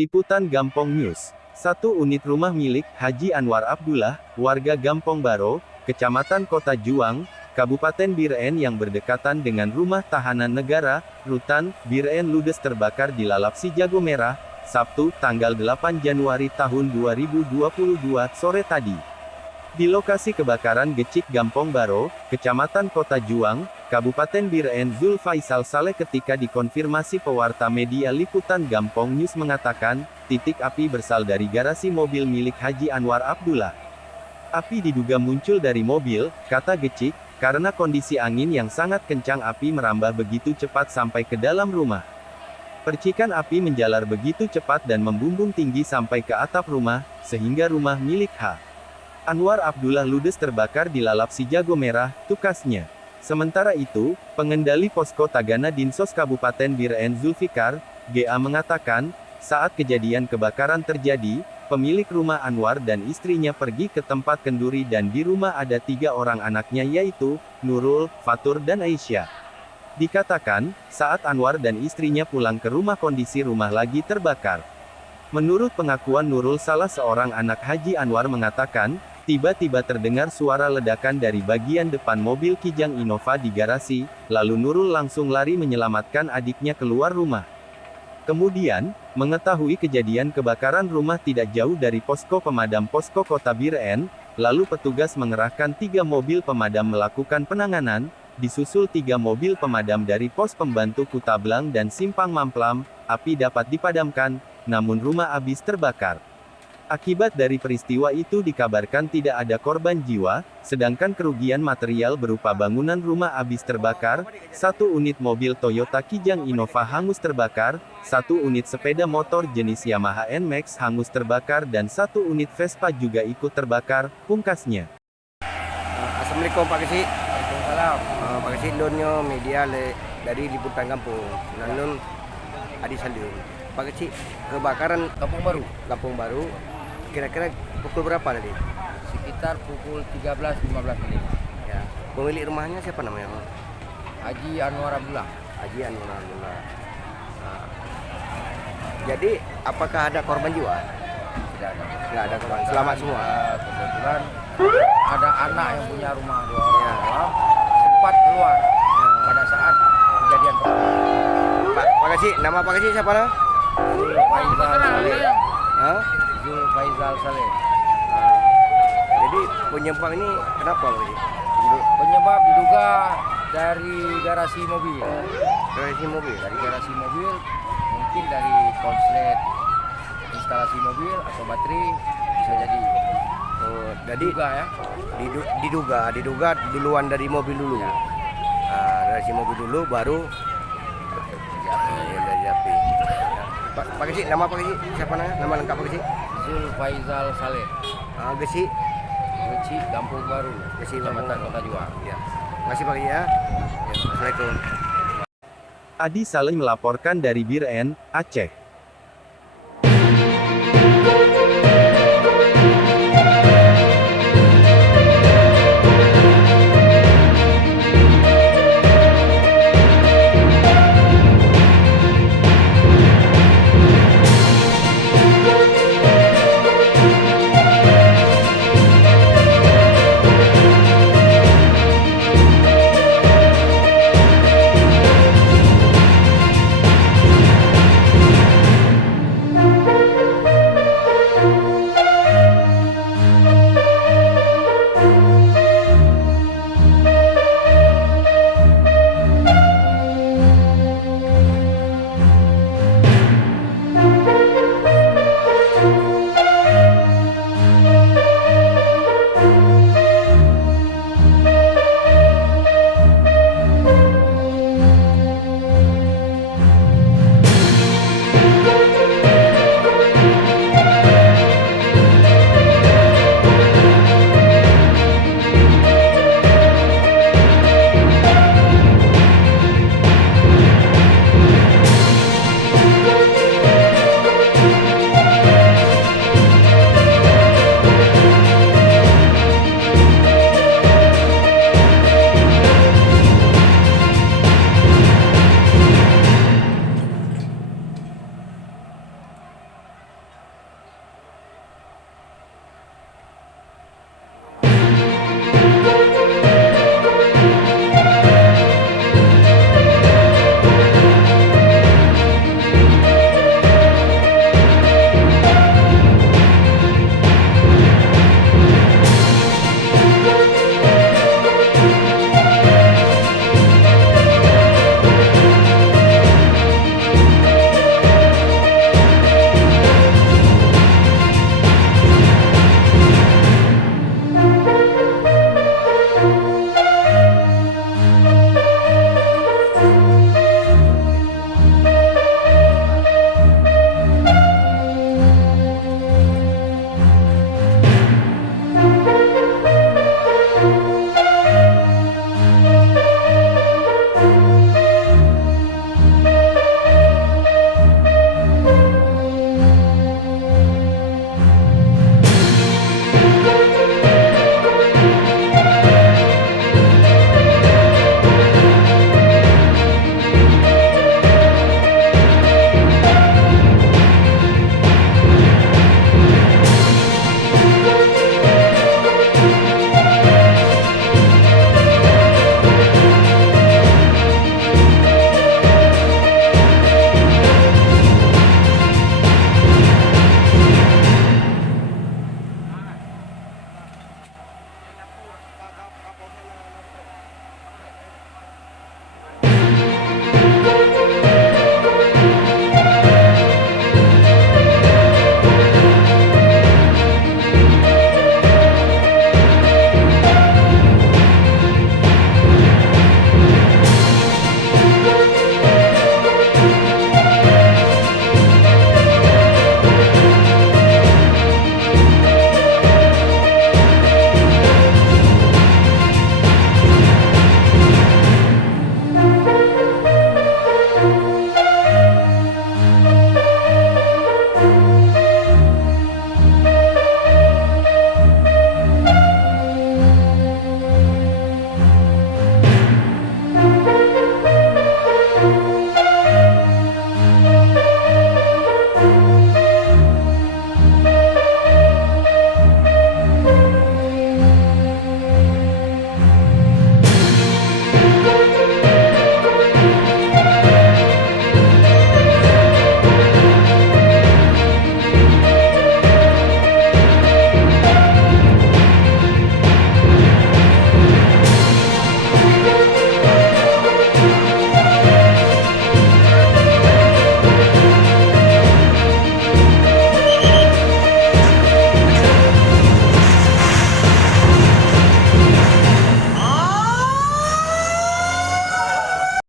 Liputan Gampong News. Satu unit rumah milik Haji Anwar Abdullah, warga Gampong Baro, Kecamatan Kota Juang, Kabupaten Biren yang berdekatan dengan rumah tahanan negara, Rutan, Biren ludes terbakar di Lalap Si Jago Merah, Sabtu, tanggal 8 Januari tahun 2022, sore tadi. Di lokasi kebakaran Gecik Gampong Baro, Kecamatan Kota Juang, Kabupaten Biren, Zul Faisal Saleh ketika dikonfirmasi pewarta media Liputan Gampong News mengatakan, titik api berasal dari garasi mobil milik Haji Anwar Abdullah. Api diduga muncul dari mobil, kata Gecik, karena kondisi angin yang sangat kencang api merambah begitu cepat sampai ke dalam rumah. Percikan api menjalar begitu cepat dan membumbung tinggi sampai ke atap rumah, sehingga rumah milik H. Anwar Abdullah ludes terbakar di Lalap Si Jago Merah, tukasnya. Sementara itu, pengendali posko Tagana Dinsos Kabupaten Biren Zulfikar, GA mengatakan, saat kejadian kebakaran terjadi, pemilik rumah Anwar dan istrinya pergi ke tempat kenduri dan di rumah ada 3 orang anaknya yaitu, Nurul, Fatur dan Aisyah. Dikatakan, saat Anwar dan istrinya pulang ke rumah kondisi rumah lagi terbakar. Menurut pengakuan Nurul salah seorang anak Haji Anwar mengatakan, tiba-tiba terdengar suara ledakan dari bagian depan mobil Kijang Innova di garasi, lalu Nurul langsung lari menyelamatkan adiknya keluar rumah. Kemudian, mengetahui kejadian kebakaran rumah tidak jauh dari posko pemadam posko Kota Biren, lalu petugas mengerahkan 3 mobil pemadam melakukan penanganan, disusul 3 mobil pemadam dari pos pembantu Kutablang dan Simpang Mamplam, api dapat dipadamkan, namun rumah habis terbakar. Akibat dari peristiwa itu dikabarkan tidak ada korban jiwa, sedangkan kerugian material berupa bangunan rumah habis terbakar, 1 unit mobil Toyota Kijang Innova hangus terbakar, 1 unit sepeda motor jenis Yamaha NMAX hangus terbakar dan 1 unit Vespa juga ikut terbakar, pungkasnya. Assalamualaikum Pak Kesi. Waalaikumsalam. Pak Kesi donyo media dari Liputan Kampung. Nanun Adi Salim. Pak Kesi, kebakaran Kampung Baru. Kampung Baru. Kira-kira pukul berapa tadi? Sekitar pukul 13.15 menit. Ya. Pemilik rumahnya siapa namanya? Haji Anwar Abdullah. Haji Anwar Abdullah. Nah. Jadi, apakah ada korban jiwa? Tidak ada. Nggak ada korban. Selamat semua. Kebetulan ada anak yang punya rumah 2 orang dalam, sempat keluar pada saat kejadian pertama. Pak Kesi, nama Pak Kesi siapa lah? Zul Faisal Saleh. Hah? Zul Faisal Saleh. Jadi penyebab ini kenapa Pak Kesi? Penyebab diduga dari garasi mobil. Garasi mobil. Dari garasi mobil, mungkin dari konslet instalasi mobil atau baterai, bisa jadi. Oh, jadi Diduga ya. diduga duluan dari mobil dulu. Ya. Dari si mobil dulu baru dari api. Pak Kesi, nama Pak Kesi siapa namanya? Nama lengkap Pak Kesi? Zul Faisal Saleh. Gesi. Gecik Gampong Baru, Gesi Kecamatan Kota Juang. Ya. Makasih Pak Kesi ya. Assalamualaikum. Adi Saleh melaporkan dari Biren, Aceh.